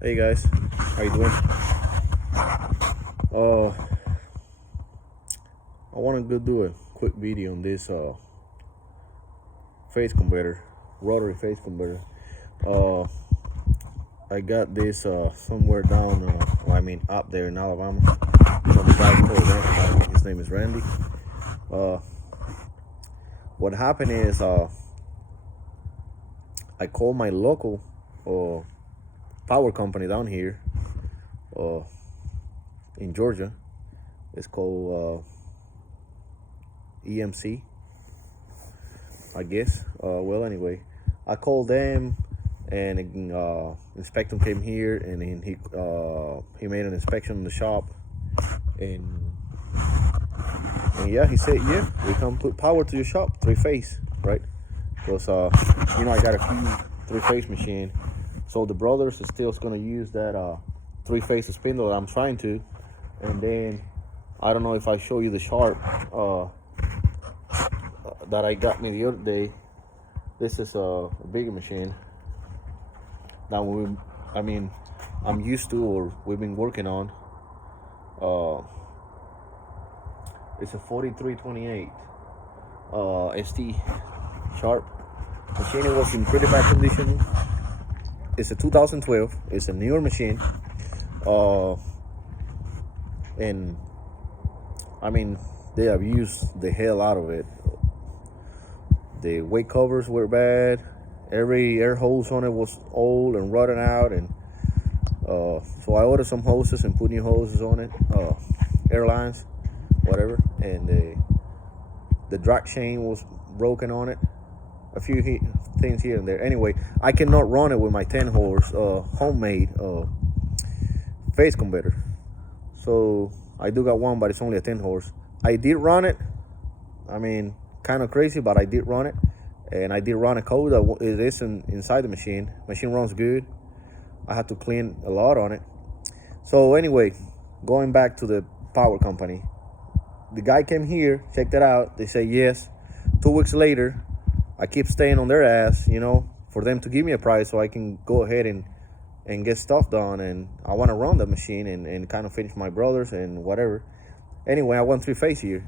Hey guys, how you doing? Uh, I want to go do a quick video on this face converter, rotary face converter. Uh, I got this somewhere down, up there in Alabama from a guy called Randy. His name is Randy. Uh, what happened is I called my local power company down here uh, in Georgia. It's called EMC, I guess. Well, anyway, I called them, and inspector came here, and then he made an inspection in the shop, and yeah, he said, yeah, we can put power to your shop, three phase, right? Because I got a few three phase machine, so the brothers is still gonna use that three phase spindle that I'm trying to, and then I don't know if I show you the sharp that I got me the other day. This is a bigger machine that I'm used to, or we've been working on. It's a 4328 ST sharp machine. It was in pretty bad condition. It's a 2012. It's a newer machine, and they have used the hell out of it. The weight covers were bad. Every air hose on it was old and rotting out, and so I ordered some hoses and put new hoses on it, airlines, whatever. And the drag chain was broken on it. A few things here and there. Anyway, I cannot run it with my 10 horse homemade face converter. So I do got one, but it's only a 10 horse. I did run it. Kind of crazy, but I did run it, and I did run a code that it is inside the machine. Machine runs good. I had to clean a lot on it. So anyway, going back to the power company, the guy came here, checked it out. They say yes. 2 weeks later, I keep staying on their ass, for them to give me a price so I can go ahead and get stuff done. And I want to run the machine and kind of finish my brothers and whatever. Anyway, I want three phase here.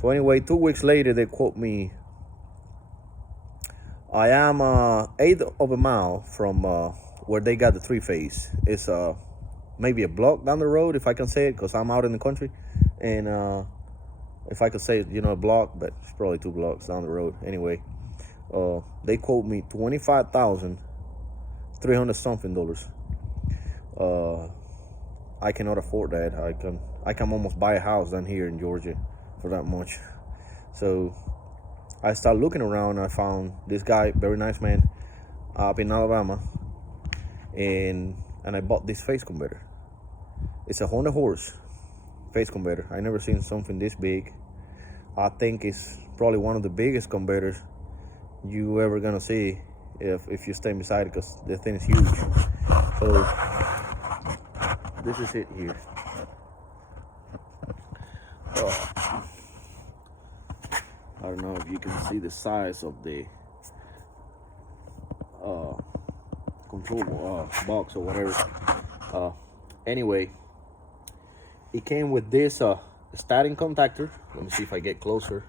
So anyway, 2 weeks later, they quote me. I am 1/8 of a mile from where they got the three phase. It's maybe a block down the road, if I can say it, because I'm out in the country. And if I could say, a block, but it's probably 2 blocks down the road. Anyway, they quote me $25,300 something dollars. I cannot afford that. I can almost buy a house down here in Georgia for that much. So I started looking around, and I found this guy, very nice man, up in Alabama, and I bought this face converter. It's a 100 horse face converter. I never seen something this big. I think it's probably one of the biggest converters you ever gonna see if you stand beside it, because the thing is huge. So this is it here. I don't know if you can see the size of the control box or whatever. Anyway, it came with this starting contactor. Let me see if I get closer.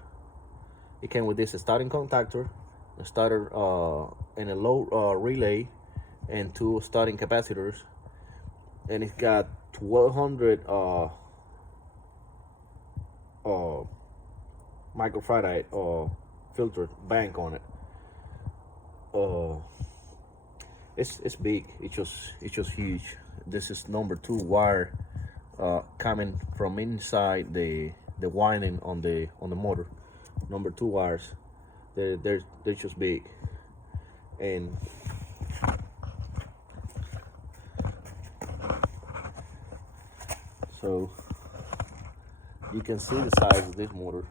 It came with this starting contactor, a starter and a low relay, and 2 starting capacitors, and it's got 1200 microfarad filter bank on it. It's big. It's just huge. This is number 2 wire coming from inside the winding on the motor. Number 2 wires. They're just big. And so you can see the size of this motor.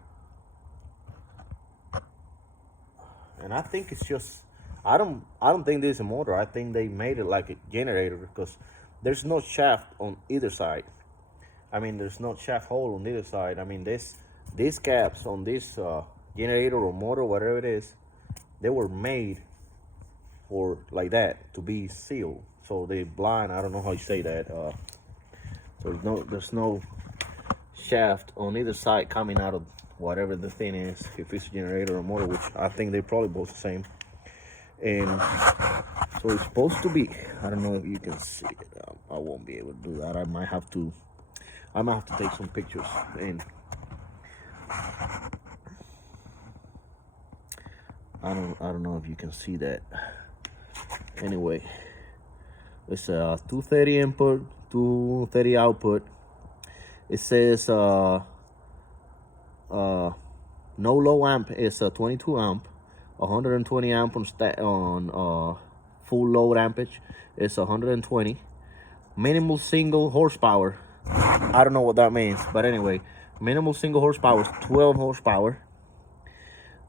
And I think it's just, I don't think this is a motor. I think they made it like a generator, because there's no shaft on either side. There's no shaft hole on either side. These caps on this generator or motor, whatever it is, they were made for like that, to be sealed. so they blind. I don't know how you say that. There's no shaft on either side coming out of whatever the thing is, if it's a generator or motor, which I think they're probably both the same. And so it's supposed to be, I don't know if you can see it. I won't be able to do that. I might have to take some pictures. And I don't know if you can see that. Anyway, it's a 230 input, 230 output. It says no low amp is a 22 amp, 120 amp on full load ampage. It's 120. Minimal single horsepower. I don't know what that means, but anyway, minimal single horsepower is 12 horsepower.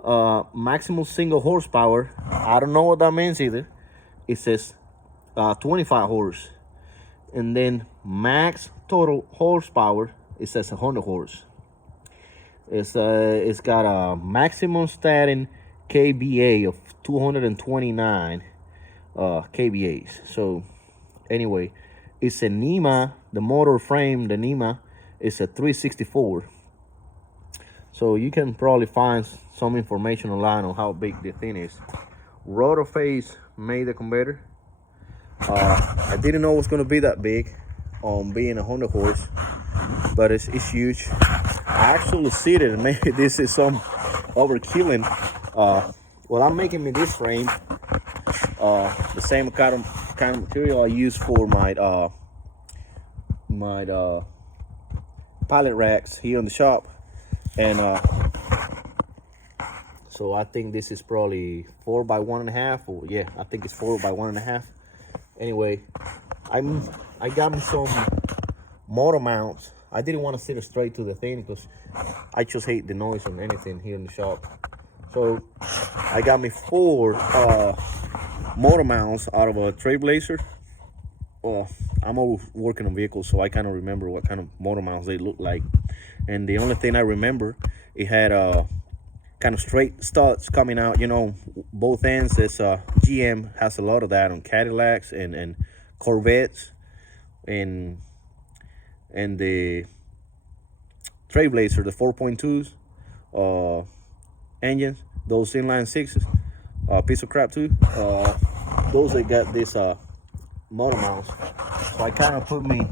Maximal single horsepower, I don't know what that means either. It says 25 horse. And then max total horsepower, it says 100 horse. It's got a maximum starting kVA of 229 kVAs. So anyway, it's a NEMA. The motor frame, the NEMA, is a 364. So you can probably find some information online on how big the thing is. Rotor phase made the converter. I didn't know it was gonna be that big on being 100 horse, but it's huge. I actually see it, and maybe this is some overkilling. Well, I'm making me this frame, the same kind of material I use for my pallet racks here in the shop, and so I think this is probably 4 by 1.5, or yeah, I think it's 4 by 1.5. Anyway, I got me some motor mounts. I didn't want to sit it straight to the thing because I just hate the noise on anything here in the shop. So I got me 4 motor mounts out of a Trailblazer. I'm always working on vehicles, so I kind of remember what kind of motor mounts they look like. And the only thing I remember, it had kind of straight studs coming out, you know, both ends. This GM has a lot of that on Cadillacs and Corvettes, and the Trailblazer, the 4.2s engines, those inline sixes, piece of crap too. Those they got this motor mounts. So I kind of put me,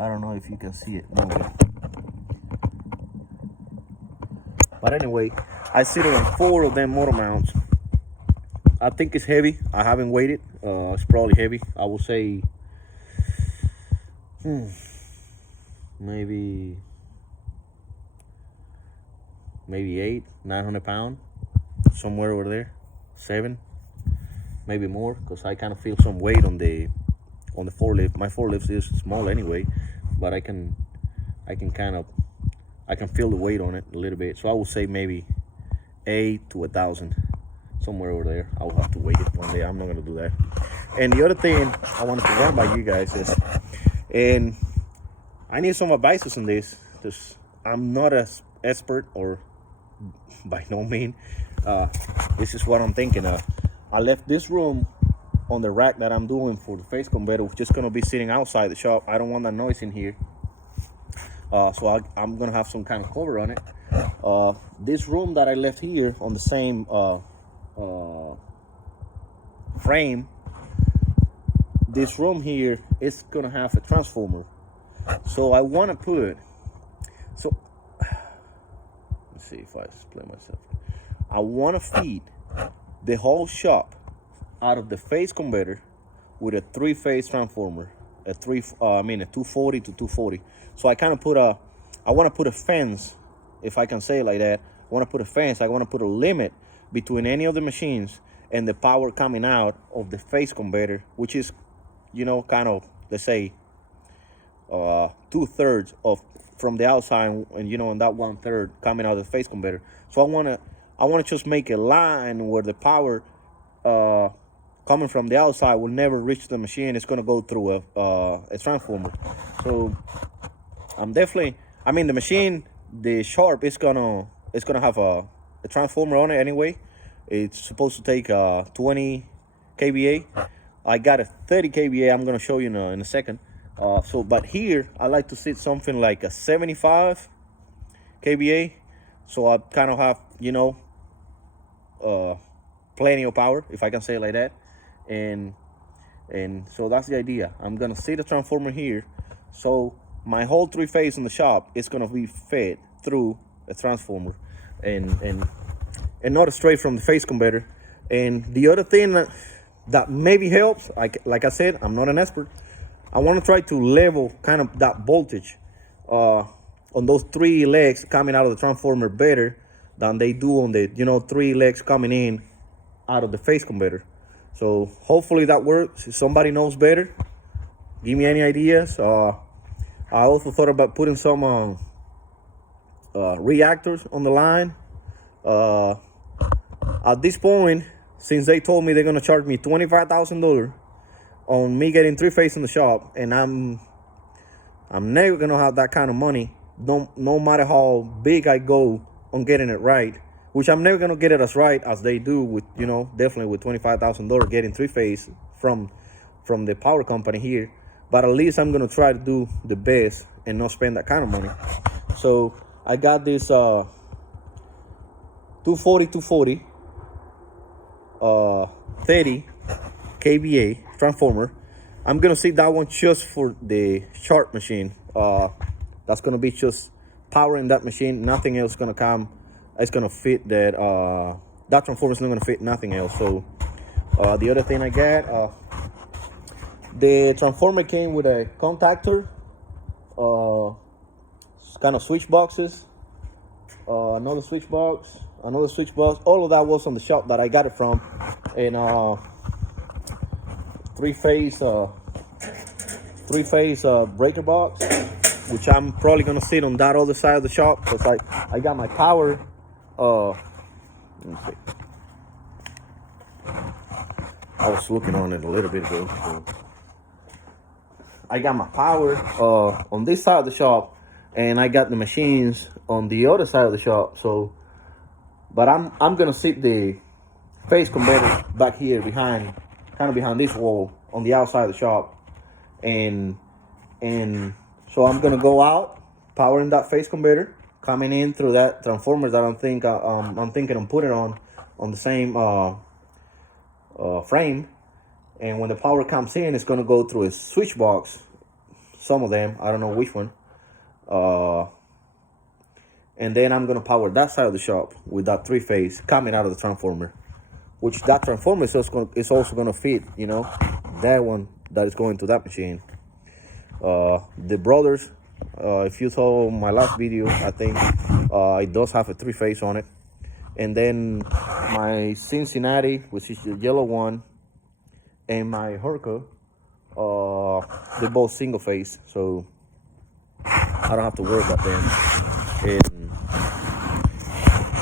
I don't know if you can see it. No. But anyway, I sit on 4 of them motor mounts. I think it's heavy. I haven't weighed it. It's probably heavy. I will say maybe 800-900 pounds, somewhere over there. 7, maybe more, because I kind of feel some weight on the forklift. My forklift is small anyway, but I can feel the weight on it a little bit. So I would say maybe 8 to 1,000, somewhere over there. I will have to weigh it one day. I'm not gonna do that. And the other thing I wanted to run by you guys is, and I need some advice on this, because I'm not an expert, or by no means. This is what I'm thinking of. I left this room on the rack that I'm doing for the face converter, just gonna be sitting outside the shop. I don't want that noise in here. So I'm gonna have some kind of cover on it. This room that I left here on the same frame, this room here is gonna have a transformer. So I want to put, let's see if I explain myself. I want to feed the whole shop out of the phase converter with a 3-phase transformer, a 240 to 240. So I kind of I want to put a fence, if I can say it like that. I want to put a fence. I want to put a limit between any of the machines and the power coming out of the phase converter, which is, you know, kind of, let's say, 2/3 of from the outside, and you know, and that 1/3 coming out of the phase converter. So I want to just make a line where the power coming from the outside will never reach the machine. It's going to go through a transformer. So I'm definitely, I mean, the machine, the Sharp, it's gonna have a transformer on it anyway. It's supposed to take 20 kVA. I got a 30 kVA. I'm gonna show you in a second. But here I like to sit something like a 75 kVA. So I kind of have, plenty of power, if I can say it like that. And so that's the idea. I'm gonna see the transformer here. So my whole three-phase in the shop is gonna be fed through a transformer, and not straight from the phase converter. And the other thing that maybe helps, like I said, I'm not an expert. I want to try to level kind of that voltage on those three legs coming out of the transformer better than they do on the three legs coming in out of the phase converter. So hopefully that works. If somebody knows better, give me any ideas. I also thought about putting some reactors on the line. At this point, since they told me they're gonna charge me $25,000 on me getting three-phase in the shop, and I'm never gonna have that kind of money, no matter how big I go on getting it right, which I'm never gonna get it as right as they do with, definitely with $25,000 getting three-phase from the power company here. But at least I'm gonna try to do the best and not spend that kind of money. So I got this 240 30 kVA transformer. I'm gonna see that one just for the chart machine. That's gonna be just powering that machine. Nothing else gonna come. It's gonna fit that. That transformer is not gonna fit nothing else. So the other thing I got, the transformer came with a contactor, kind of switch boxes, another switch box. All of that was on the shop that I got it from, and three-phase breaker box, which I'm probably gonna sit on that other side of the shop because I got my power. Let me see. I was looking on it a little bit ago. So I got my power on this side of the shop, and I got the machines on the other side of the shop. So, but I'm gonna sit the phase converter back here behind this wall on the outside of the shop, and so I'm gonna go out powering that phase converter coming in through that transformer that I'm thinking I'm putting on the same frame. And when the power comes in, it's gonna go through a switch box. Some of them, I don't know which one. And then I'm gonna power that side of the shop with that three-phase coming out of the transformer, which that transformer is also gonna fit, that one that is going to that machine. The brothers, if you saw my last video, I think it does have a three-phase on it. And then my Cincinnati, which is the yellow one, and my Herco, they're both single phase, so I don't have to worry about them. And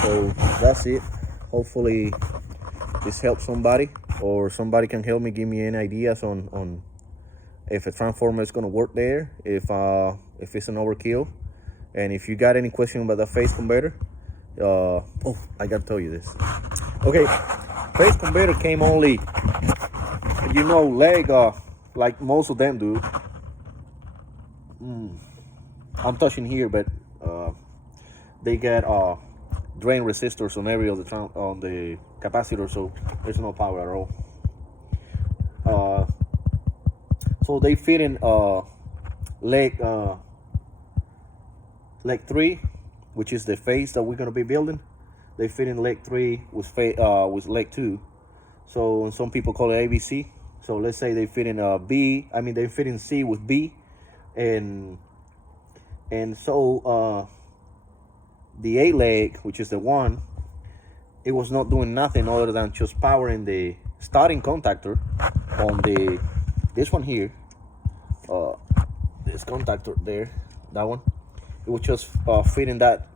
so that's it. Hopefully this helps somebody, or somebody can help me, give me any ideas on if a transformer is gonna work there, if it's an overkill. And if you got any question about the phase converter, I gotta tell you this. Okay, phase converter came only, leg, like most of them do. I'm touching here, but they get drain resistors on every of on the capacitor, so there's no power at all. So they fit in leg 3, which is the phase that we're gonna be building. They fit in leg 3 with leg 2. So some people call it ABC. So let's say they fit in they fit in C with B, and so the A leg, which is the one, it was not doing nothing other than just powering the starting contactor on this one here, this contactor there, that one. It was just feeding that,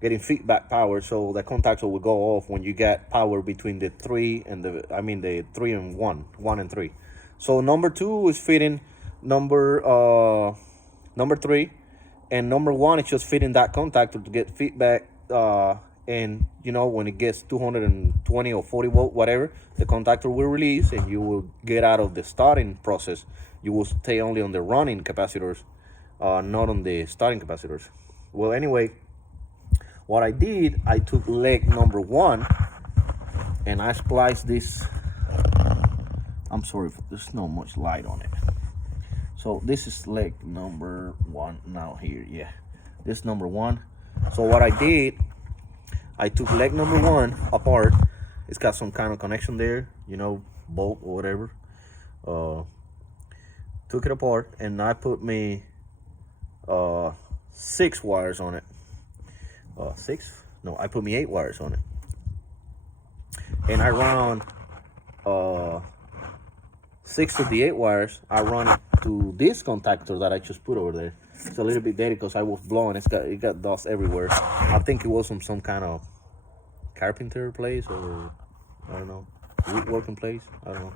getting feedback power, so the contactor will go off when you get power between the 3 and the 3 and 1 and 3. So number 2 is feeding number 3, and number 1 is just feeding that contactor to get feedback, and you know, when it gets 220 or 40 volt, whatever, the contactor will release and you will get out of the starting process. You will stay only on the running capacitors, not on the starting capacitors. Well, anyway, what I did, I took leg number 1 and I spliced this. I'm sorry, there's not much light on it. So this is leg number 1 now here. Yeah, this number 1. So what I did, I took leg number 1 apart. It's got some kind of connection there, you know, bolt or whatever. Took it apart and I put me 6 wires on it. 6? No, I put me 8 wires on it. And I run 6 of the 8 wires. I run it to this contactor that I just put over there. It's a little bit dirty because I was blowing. It got dust everywhere. I think it was from some kind of carpenter place, or I don't know, woodworking place. I don't know.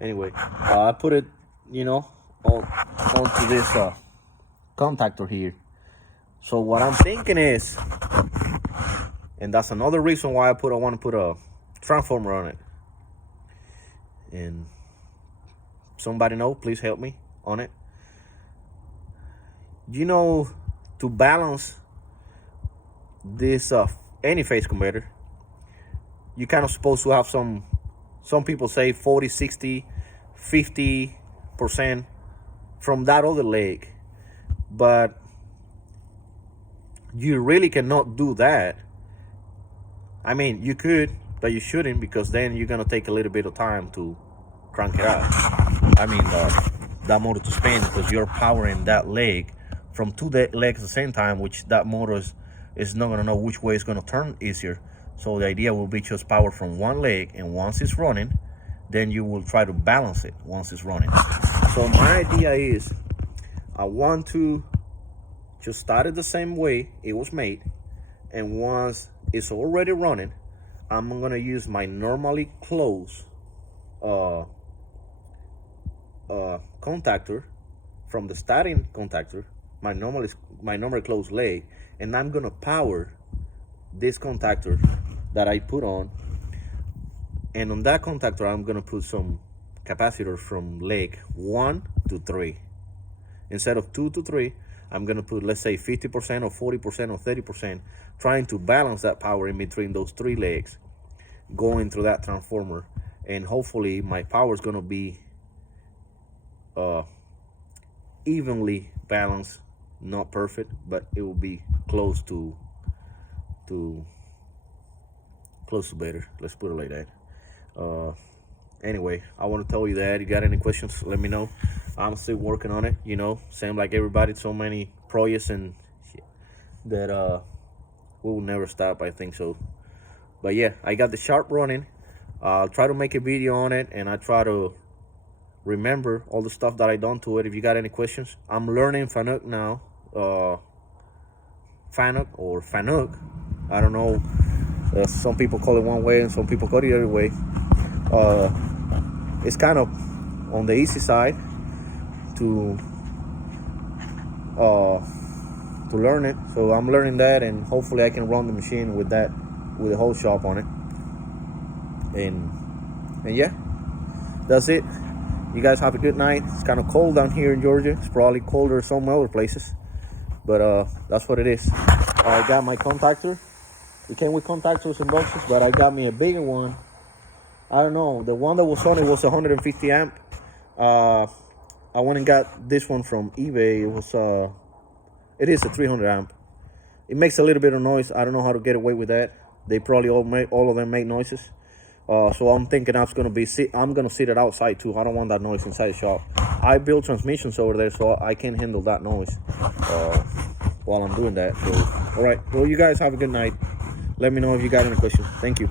Anyway, I put it, you know, onto this contactor here. So what I'm thinking is, and that's another reason why I want to put a transformer on it. And somebody know, please help me on it. You know, to balance this any phase converter, you kind of supposed to have some people say 40, 60, 50% from that other leg, but you really cannot do that. I mean, you could, but you shouldn't, because then you're gonna take a little bit of time to crank it out. I mean, that motor to spin, because you're powering that leg from 2 legs at the same time, which that motor is not gonna know which way it's gonna turn easier. So the idea will be just power from 1 leg, and once it's running, then you will try to balance it once it's running. So my idea is, I want to just start it the same way it was made, and once it's already running, I'm gonna use my normally closed contactor from the starting contactor, my normally closed leg, and I'm gonna power this contactor that I put on, and on that contactor I'm gonna put some capacitors from leg 1 to 3. Instead of 2 to 3, I'm gonna put, let's say, 50% or 40% or 30%, trying to balance that power in between those 3 legs going through that transformer. And hopefully my power is gonna be evenly balanced, not perfect, but it will be close to better, let's put it like that. Anyway, I want to tell you that. You got any questions, let me know. I'm still working on it, you know, same like everybody. So many projects and that will never stop, I think so. But yeah, I got the Sharp running. I'll try to make a video on it, and I try to remember all the stuff that I done to it. If you got any questions, I'm learning Fanuc now. Fanuc or Fanuc, I don't know. Some people call it one way and some people call it the other way. It's kind of on the easy side to learn it. So I'm learning that, and hopefully I can run the machine with that, with the whole shop on it. And yeah, that's it. You guys have a good night. It's kind of cold down here in Georgia. It's probably colder some other places, but that's what it is. I got my contactor. It came with contactors and boxes, but I got me a bigger one. I don't know, the one that was on it was 150 amp. I went and got this one from eBay. It is a 300 amp. It makes a little bit of noise. I don't know how to get away with that. They probably all of them make noises. So I'm thinking I'm gonna sit it outside too. I don't want that noise inside the shop. I build transmissions over there, so I can handle that noise while I'm doing that. So, all right. Well, you guys have a good night. Let me know if you got any questions. Thank you.